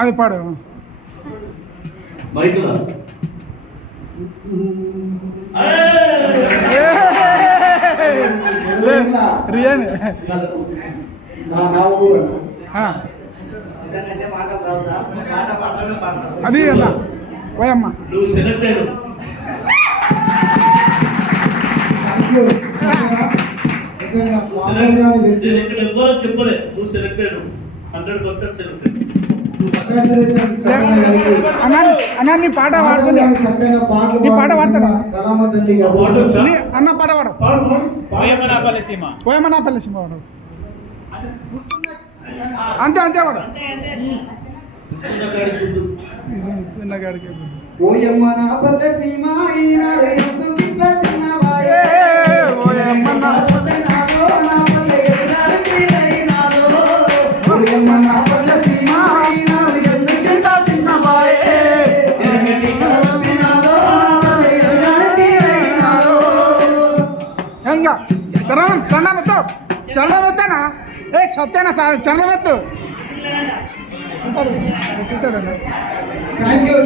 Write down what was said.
అది పాడు మైకులా రియన్ అది అన్న పోయమ్మ నువ్వు సెలెక్ట్ అయ్యావు. నేను ఇక్కడ ఎవ్వరో చెప్పలే, నువ్వు సెలెక్ట్ అయ్యావు. 100% సెలెక్ట్ అయ్యావు. అన్న నీ పాట పాడుతుంది, నీ పాట పాడతాడు అన్న, పాట పాడు. పోయమనాపల్లి సీమ వాడు అంతే అంతే వాడు ఓయమ్మనాపల్లె సీమ ఈనాడు ఎందు బిడ్డ చిన్నవాయే ఓయమ్మనాపల్లె ఎన్నాడు తీరైనాదో ఓయమ్మనాపల్లె సీమ ఈనాడు ఎందు బిడ్డ చిన్నవాయే ఇంకా చరణవద్దానా ఏ సత్యానా చరణవద్దు థ్యాంక్ యూ.